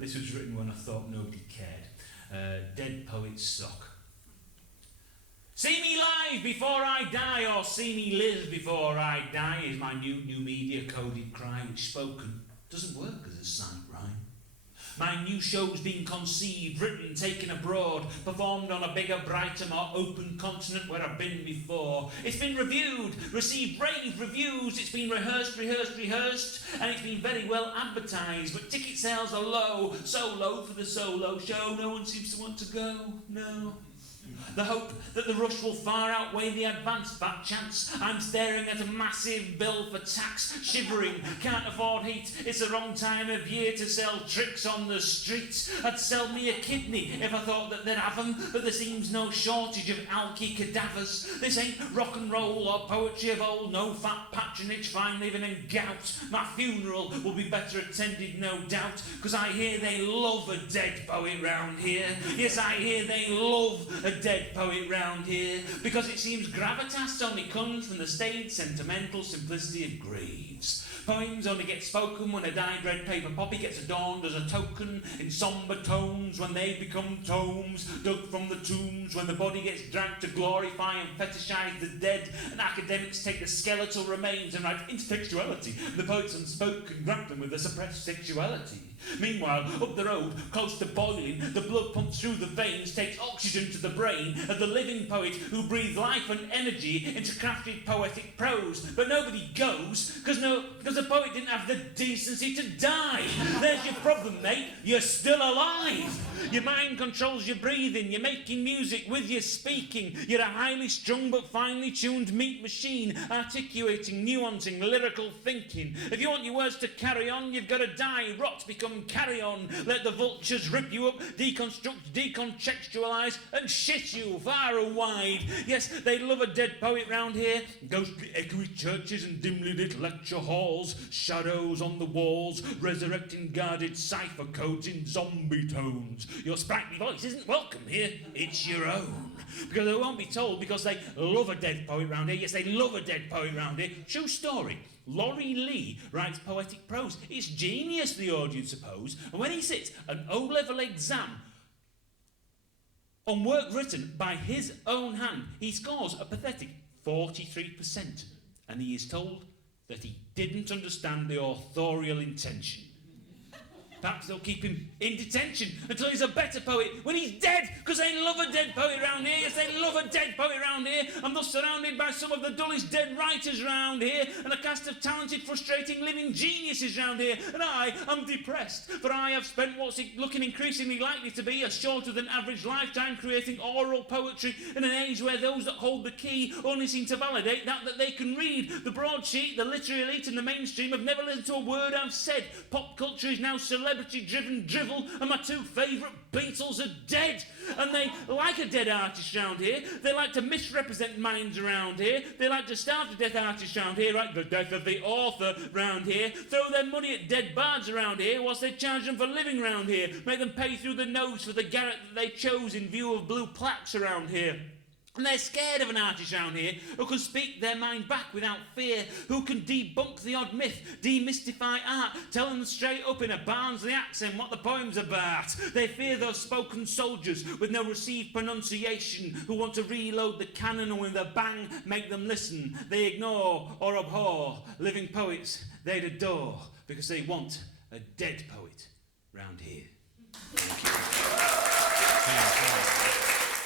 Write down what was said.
this was written when I thought nobody cared. Dead Poets Suck. See me live before I die, or see me live before I die, is my new media coded cry, which spoken doesn't work as a sight rhyme. My new show's been conceived, written, taken abroad, performed on a bigger, brighter, more open continent where I've been before. It's been reviewed, received rave reviews, it's been rehearsed, and it's been very well advertised, but ticket sales are low, so low for the solo show, no one seems to want to go, no. The hope that the rush will far outweigh the advance fat chance. I'm staring at a massive bill for tax, shivering, can't afford heat. It's the wrong time of year to sell tricks on the streets. I'd sell me a kidney if I thought that they'd have them, but there seems no shortage of alky cadavers. This ain't rock and roll or poetry of old, no fat patronage, fine living and gout. My funeral will be better attended, no doubt, because I hear they love a dead poet round here. Yes, I hear they love a dead poet round here, because it seems gravitas only comes from the staid, sentimental simplicity of graves. Poems only get spoken when a dyed red paper poppy gets adorned as a token in sombre tones, when they become tomes dug from the tombs, when the body gets dragged to glorify and fetishize the dead, and academics take the skeletal remains and write intertextuality, and the poets unspoken grant them with a suppressed sexuality. Meanwhile, up the road, close to boiling, the blood pumps through the veins, takes oxygen to the brain of the living poet who breathes life and energy into crafted poetic prose. But nobody goes, because the poet didn't have the decency to die. There's your problem, mate. You're still alive. Your mind controls your breathing. You're making music with your speaking. You're a highly strung but finely tuned meat machine, articulating, nuancing, lyrical thinking. If you want your words to carry on, you've got to die, rot, become carry on. Let the vultures rip you up, deconstruct, decontextualise, and shit you far and wide. Yes, they love a dead poet round here. Ghostly, echoey churches and dimly lit lecture halls, shadows on the walls, resurrecting guarded cipher codes in zombie tones. Your sprightly voice isn't welcome here, it's your own. Because they won't be told, because they love a dead poet round here. Yes, they love a dead poet round here. True story. Laurie Lee writes poetic prose. It's genius, the audience suppose. And when he sits an O-level exam on work written by his own hand, he scores a pathetic 43%. And he is told that he didn't understand the authorial intention. Perhaps they'll keep him in detention until he's a better poet when he's dead, because they love a dead poet round here. Yes, they love a dead poet round here. I'm thus surrounded by some of the dullest dead writers round here, and a cast of talented, frustrating, living geniuses round here. And I am depressed, for I have spent what's looking increasingly likely to be a shorter than average lifetime creating oral poetry in an age where those that hold the key only seem to validate that they can read. The broadsheet, the literary elite and the mainstream have never listened to a word I've said. Pop culture is now celebrity-driven drivel, and my two favourite Beatles are dead. And they like a dead artist round here. They like to misrepresent minds around here. They like to starve to death artists round here, like the death of the author round here. Throw their money at dead bards around here, whilst they charge them for living round here. Make them pay through the nose for the garret that they chose in view of blue plaques around here. And they're scared of an artist round here who can speak their mind back without fear, who can debunk the odd myth, demystify art, tell them straight up in a Barnsley accent what the poem's about. They fear those spoken soldiers with no received pronunciation, who want to reload the cannon and with a bang make them listen. They ignore or abhor living poets they'd adore, because they want a dead poet round here. Thank you.